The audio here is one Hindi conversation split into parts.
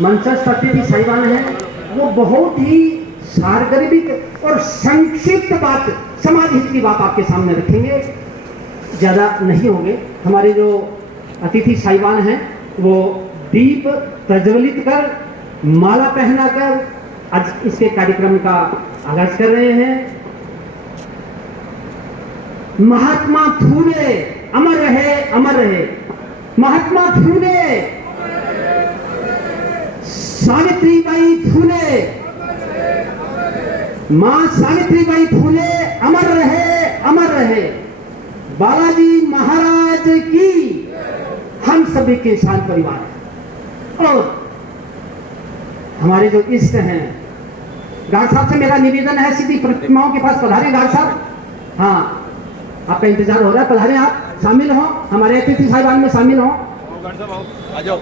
मंचस्थ अतिथि साहिबान हैं, वो बहुत ही सारगर्भित और संक्षिप्त बात, समाज हित की बात आपके सामने रखेंगे, ज़्यादा नहीं होंगे। हमारे जो अतिथि साहिबान हैं वो दीप प्रज्वलित कर, माला पहनाकर आज इसके कार्यक्रम का आगाज कर रहे हैं। महात्मा फूले अमर रहे, अमर रहे। महात्मा फूले, सावित्रीबाई फूले, मां सावित्रीबाई फूले अमर रहे, अमर रहे। बालाजी महाराज की हम सभी किसान परिवार है। और हमारे जो इष्ट हैं, गार्ड साहब से मेरा निवेदन है, सीधी प्रतिमाओं के पास पधारे गार्ड साहब। हाँ, आपका इंतजार हो रहा है, पधारे, आप शामिल हो, हमारे अतिथि साहिबान में शामिल हो। आ जाओ।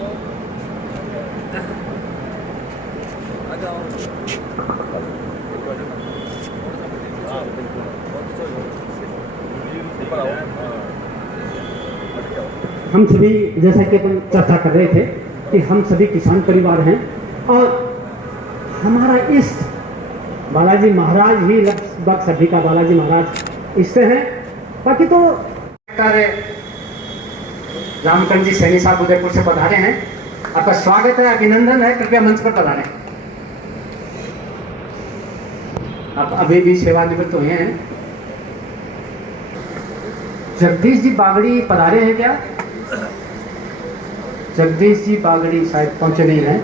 हम सभी, जैसा कि अपन चर्चा कर रहे थे कि हम सभी किसान परिवार हैं और हमारा इष्ट बालाजी महाराज ही लगभग सभी का बालाजी महाराज इष्ट हैं। बाकी तो रामकंठ जी सैनी साहब उदयपुर से पधारे हैं, आपका स्वागत है, अभिनंदन है, कृपया मंच पर पधारें। आप अभी भी सेवानिवृत्त हुए हैं। जगदीश जी बागड़ी पधारे हैं क्या? जगदीश जी बागड़ी शायद पहुंचे नहीं हैं।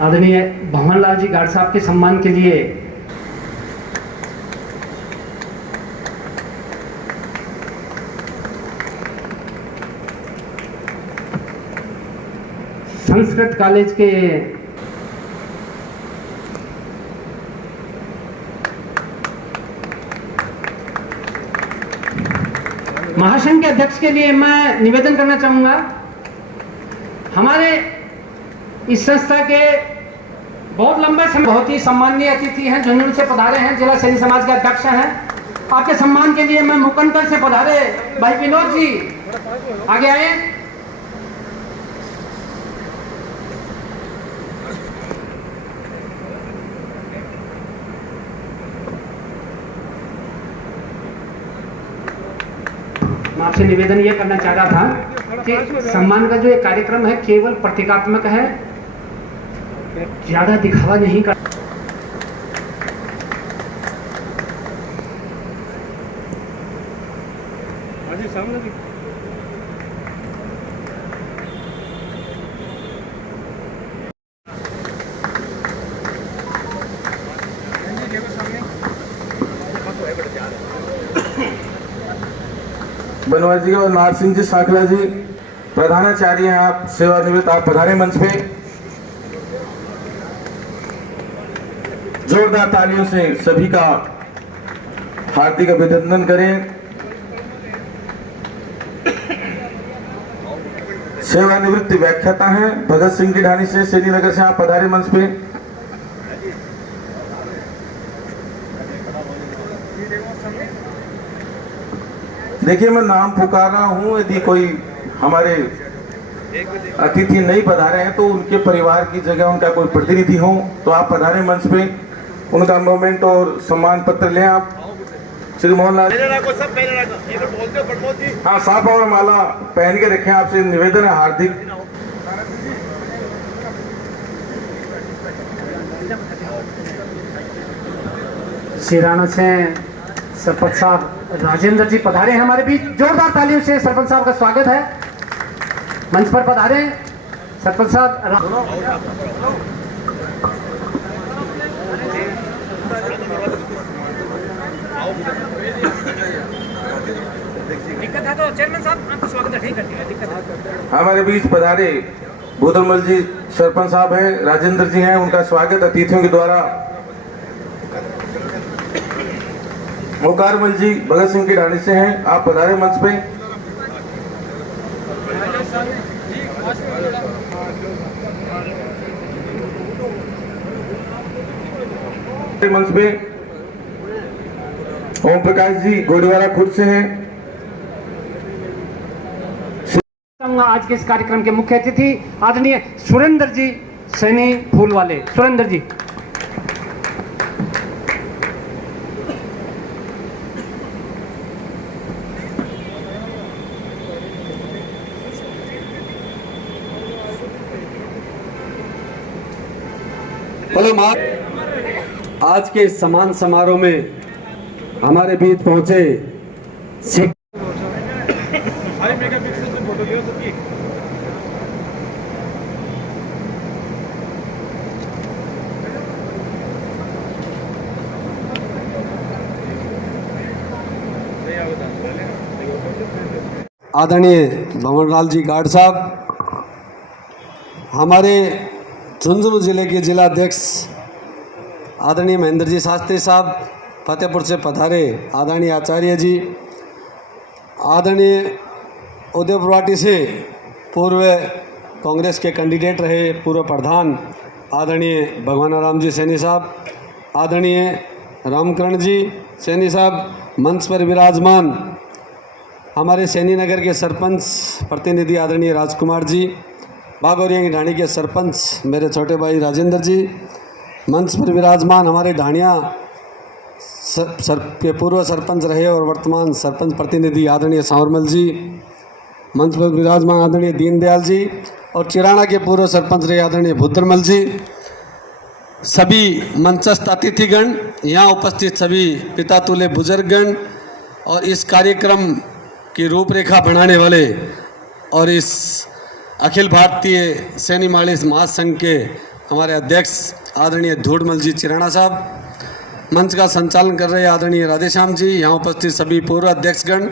आदरणीय भवनलाल जी गार्ड साहब के सम्मान के लिए संस्कृत कॉलेज के महासंघ के अध्यक्ष के लिए मैं निवेदन करना चाहूंगा। हमारे इस संस्था के बहुत लंबे समय, बहुत ही सम्माननीय अतिथि हैं, झुंझुनू से पधारे हैं, जिला सैनी समाज के अध्यक्ष हैं। आपके सम्मान के लिए मैं मुकंदर से पधारे भाई विनोद जी आगे आए। मैं आपसे निवेदन ये करना चाह रहा था कि सम्मान का जो एक कार्यक्रम है केवल प्रतीकात्मक है, ज्यादा दिखावा नहीं कर। बनवारी जी और नार सिंह जी साकला जी प्रधानाचार्य हैं, आप सेवानिवृत्त, आप पधारे मंच पे। जोरदार तालियों से सभी का हार्दिक अभिनंदन करें। सेवानिवृत्त व्याख्याता हैं भगत सिंह की ढाणी से, श्रीनगर से, आप पधारे मंच पे। देखिए, मैं नाम पुकार रहा हूं, यदि कोई हमारे अतिथि नहीं पधारे हैं तो उनके परिवार की जगह उनका कोई प्रतिनिधि हो तो आप पधारे मंच पे, उनका मोमेंट और सम्मान पत्र लें। आप श्री मोहनलाल, हाँ, साफ और माला पहन के रखें, आपसे निवेदन है हार्दिक। सिराना से सरपंच साहब राजेंद्र जी पधारे हैं हमारे बीच, जोरदार तालियों से सरपंच साहब का स्वागत है। मंच पर पधारे सरपंच साहब। दिक्कत है तो चेयरमैन साहब आपका स्वागत है, ठीक है, दिक्कत है। हमारे बीच पधारे भूतलमल जी सरपंच साहब हैं, राजेंद्र जी हैं, उनका स्वागत अतिथियों के द्वारा। मोकारमल जी भगत सिंह की ढाणी से हैं, आप पधारे मंच पे। मंच पे ओम प्रकाश जी गोडवारा खुद से हैं। आज के इस कार्यक्रम के मुख्य अतिथि आदरणीय सुरेंद्र जी सैनी फूल वाले। सुरेंद्र जी। बोलो आज के इस सम्मान समारोह में हमारे बीच पहुंचे सिख आदरणीय भंवरलाल जी गार्ड साहब, हमारे झुंझुनू जिले के जिला अध्यक्ष आदरणीय महेंद्र जी शास्त्री साहब फतेहपुर से पधारे, आदरणीय आचार्य जी, आदरणीय उदयपुरवाटी से पूर्व कांग्रेस के कैंडिडेट रहे पूर्व प्रधान आदरणीय भगवान राम जी सैनी साहब, आदरणीय रामकरण जी सैनी साहब, मंच पर विराजमान हमारे सैनी नगर के सरपंच प्रतिनिधि आदरणीय राजकुमार जी, बागोरिया की ढाणी के सरपंच मेरे छोटे भाई राजेंद्र जी, मंच पर विराजमान हमारे ढाणिया के पूर्व सरपंच रहे और वर्तमान सरपंच प्रतिनिधि आदरणीय सांवरमल जी, मंच पर विराजमान आदरणीय दीनदयाल जी और चिराना के पूर्व सरपंच रहे आदरणीय भुद्रमल जी, सभी मंचस्थ अतिथिगण, यहाँ उपस्थित सभी पितातुल्य बुजुर्गगण और इस कार्यक्रम की रूपरेखा बनाने वाले और इस अखिल भारतीय सैनी माली महासंघ के हमारे अध्यक्ष आदरणीय धूड़मल जी चिराना साहब, मंच का संचालन कर रहे आदरणीय राधेश्याम जी, यहाँ उपस्थित सभी पूर्व अध्यक्षगण,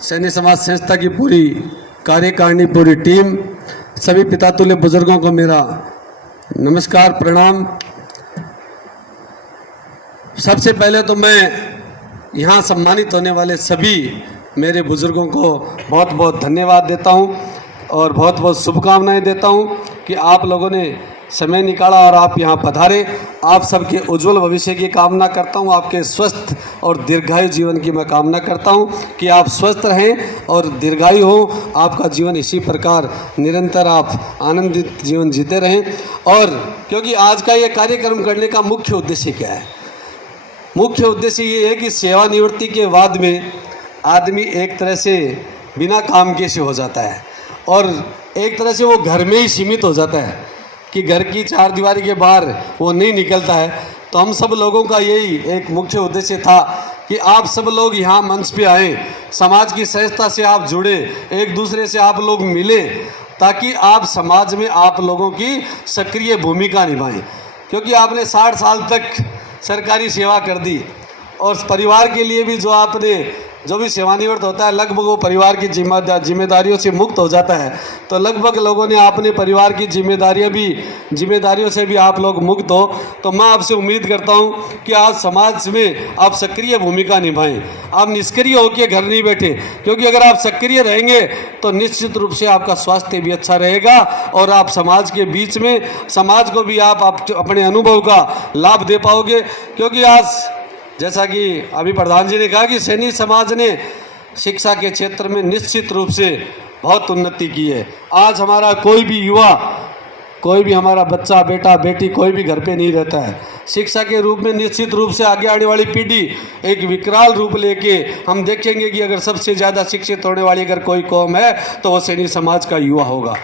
सैनी समाज संस्था की पूरी कार्यकारिणी, पूरी टीम, सभी पितातुल्य बुजुर्गों को मेरा नमस्कार प्रणाम। सबसे पहले तो मैं यहाँ सम्मानित होने वाले सभी मेरे बुजुर्गों को बहुत बहुत धन्यवाद देता हूँ और बहुत बहुत शुभकामनाएं देता हूँ कि आप लोगों ने समय निकाला और आप यहाँ पधारे। आप सबके उज्जवल भविष्य की कामना करता हूँ, आपके स्वस्थ और दीर्घायु जीवन की मैं कामना करता हूँ कि आप स्वस्थ रहें और दीर्घायु हो, आपका जीवन इसी प्रकार निरंतर आप आनंदित जीवन जीते रहें। और क्योंकि आज का ये कार्यक्रम करने का मुख्य उद्देश्य क्या है? मुख्य उद्देश्य ये है कि सेवानिवृत्ति के बाद में आदमी एक तरह से बिना काम के से हो जाता है और एक तरह से वो घर में ही सीमित हो जाता है कि घर की चार दीवारी के बाहर वो नहीं निकलता है। तो हम सब लोगों का यही एक मुख्य उद्देश्य था कि आप सब लोग यहाँ मंच पे आए, समाज की संस्था से आप जुड़े, एक दूसरे से आप लोग मिले, ताकि आप समाज में आप लोगों की सक्रिय भूमिका निभाएं। क्योंकि आपने 60 साल तक सरकारी सेवा कर दी और परिवार के लिए भी जो भी सेवानिवृत्त होता है लगभग वो परिवार की जिम्मेदारियों से मुक्त हो जाता है। तो लगभग लोगों ने अपने परिवार की जिम्मेदारियों से भी आप लोग मुक्त हो। तो मैं आपसे उम्मीद करता हूं कि आज समाज में आप सक्रिय भूमिका निभाएं, आप निष्क्रिय होकर घर नहीं बैठे, क्योंकि अगर आप सक्रिय रहेंगे तो निश्चित रूप से आपका स्वास्थ्य भी अच्छा रहेगा और आप समाज के बीच में समाज को भी आप अपने अनुभव का लाभ दे पाओगे। क्योंकि आज जैसा कि अभी प्रधान जी ने कहा कि सैनी समाज ने शिक्षा के क्षेत्र में निश्चित रूप से बहुत उन्नति की है। आज हमारा कोई भी युवा, कोई भी हमारा बच्चा, बेटा, बेटी कोई भी घर पे नहीं रहता है। शिक्षा के रूप में निश्चित रूप से आगे आने वाली पीढ़ी एक विकराल रूप लेके हम देखेंगे कि अगर सबसे ज़्यादा शिक्षित होने वाली अगर कोई कौम है तो वो सैनी समाज का युवा होगा।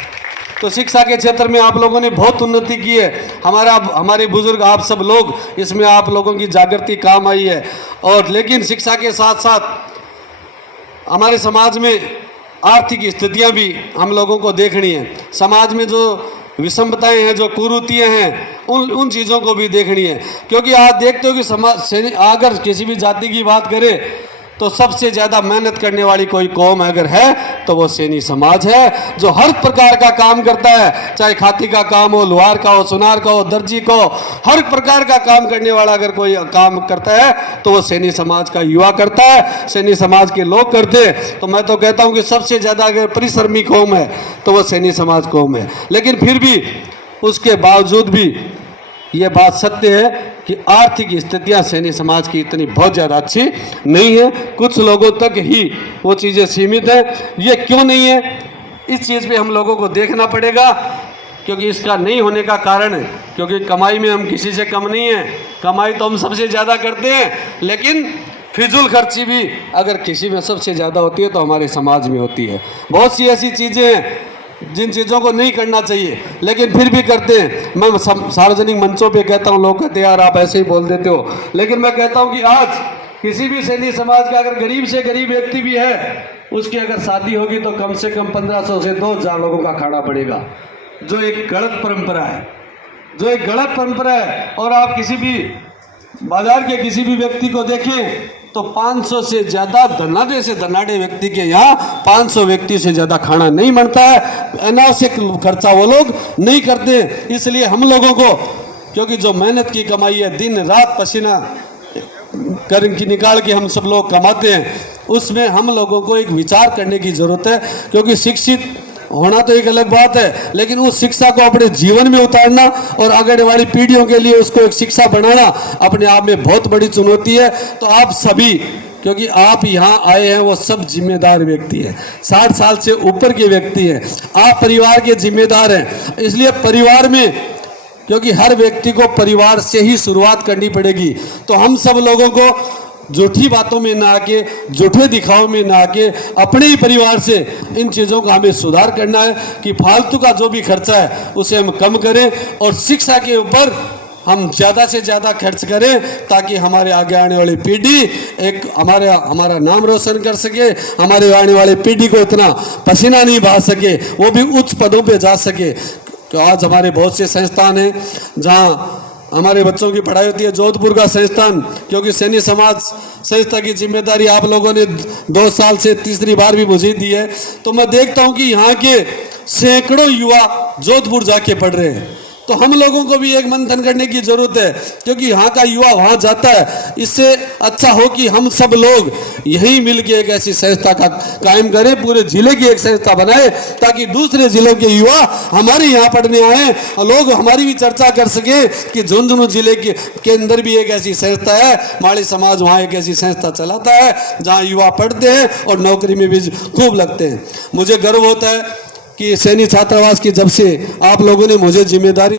तो शिक्षा के क्षेत्र में आप लोगों ने बहुत उन्नति की है। हमारे बुजुर्ग आप सब लोग, इसमें आप लोगों की जागृति काम आई है। और लेकिन शिक्षा के साथ साथ हमारे समाज में आर्थिक स्थितियां भी हम लोगों को देखनी है। समाज में जो विषमताएं हैं, जो कुरीतियां हैं, उन चीज़ों को भी देखनी है। क्योंकि आज देखते हो कि समाज अगर किसी भी जाति की बात करें तो सबसे ज़्यादा मेहनत करने वाली कोई कौम अगर है तो वो सैनी समाज है, जो हर प्रकार का काम करता है, चाहे खाती का काम हो, लोहार का हो, सुनार का हो, दर्जी को, हर प्रकार का काम करने वाला अगर कोई काम करता है तो वो सैनी समाज का युवा करता है, सैनी समाज के लोग करते हैं। तो मैं तो कहता हूँ कि सबसे ज़्यादा अगर परिश्रमी कौम है तो वो सैनी समाज कौम है। लेकिन फिर भी उसके बावजूद भी ये बात सत्य है कि आर्थिक स्थितियां सैनी समाज की इतनी बहुत ज़्यादा अच्छी नहीं है, कुछ लोगों तक ही वो चीज़ें सीमित हैं। ये क्यों नहीं है, इस चीज़ पे हम लोगों को देखना पड़ेगा, क्योंकि इसका नहीं होने का कारण है क्योंकि कमाई में हम किसी से कम नहीं हैं, कमाई तो हम सबसे ज़्यादा करते हैं, लेकिन फिजूल खर्ची भी अगर किसी में सबसे ज़्यादा होती है तो हमारे समाज में होती है। बहुत सी ऐसी चीज़ें हैं जिन चीज़ों को नहीं करना चाहिए लेकिन फिर भी करते हैं। मैं सार्वजनिक मंचों पे कहता हूँ, लोग कहते हैं यार आप ऐसे ही बोल देते हो, लेकिन मैं कहता हूँ कि आज किसी भी सैनी समाज का अगर गरीब से गरीब व्यक्ति भी है, उसकी अगर शादी होगी तो कम से कम 1500 से 2000 लोगों का खाना पड़ेगा, जो एक गलत परंपरा है, जो एक गलत परंपरा है। और आप किसी भी बाजार के किसी भी व्यक्ति को देखें तो 500 से ज़्यादा धनाढ़े से धनाढ़े व्यक्ति के यहाँ 500 व्यक्ति से ज़्यादा खाना नहीं बनता है। अनावश्यक खर्चा वो लोग नहीं करते। इसलिए हम लोगों को, क्योंकि जो मेहनत की कमाई है, दिन रात पसीना निकाल के हम सब लोग कमाते हैं, उसमें हम लोगों को एक विचार करने की ज़रूरत है। क्योंकि शिक्षित होना तो एक अलग बात है, लेकिन उस शिक्षा को अपने जीवन में उतारना और आगे वाली पीढ़ियों के लिए उसको एक शिक्षा बनाना अपने आप में बहुत बड़ी चुनौती है। तो आप सभी, क्योंकि आप यहाँ आए हैं, वो सब जिम्मेदार व्यक्ति हैं, 60 साल से ऊपर के व्यक्ति हैं, आप परिवार के जिम्मेदार हैं। इसलिए परिवार में, क्योंकि हर व्यक्ति को परिवार से ही शुरुआत करनी पड़ेगी, तो हम सब लोगों को झूठी बातों में ना आके, झूठे दिखाव में ना आके, अपने ही परिवार से इन चीज़ों का हमें सुधार करना है कि फालतू का जो भी खर्चा है उसे हम कम करें और शिक्षा के ऊपर हम ज़्यादा से ज़्यादा खर्च करें, ताकि हमारे आगे आने वाली पीढ़ी एक हमारा नाम रोशन कर सके, हमारे आने वाली पीढ़ी को इतना पसीना नहीं बहा सके, वो भी उच्च पदों पे जा सके। तो आज हमारे बहुत से संस्थान हैं जहाँ हमारे बच्चों की पढ़ाई होती है। जोधपुर का संस्थान, क्योंकि सैनी समाज संस्था की जिम्मेदारी आप लोगों ने 2 साल से तीसरी बार भी मुझे दी है, तो मैं देखता हूं कि यहाँ के सैकड़ों युवा जोधपुर जाके पढ़ रहे हैं। तो हम लोगों को भी एक मंथन करने की जरूरत है, क्योंकि यहाँ का युवा वहाँ जाता है। इससे अच्छा हो कि हम सब लोग यहीं मिलके एक ऐसी संस्था का कायम करें, पूरे जिले की एक संस्था बनाए, ताकि दूसरे जिलों के युवा हमारे यहाँ पढ़ने आए और लोग हमारी भी चर्चा कर सके कि झुंझुनू जिले के अंदर भी एक ऐसी संस्था है, माड़ी समाज वहाँ एक ऐसी संस्था चलाता है जहाँ युवा पढ़ते हैं और नौकरी में भी खूब लगते हैं। मुझे गर्व होता है कि सैनी छात्रावास की जब से आप लोगों ने मुझे जिम्मेदारी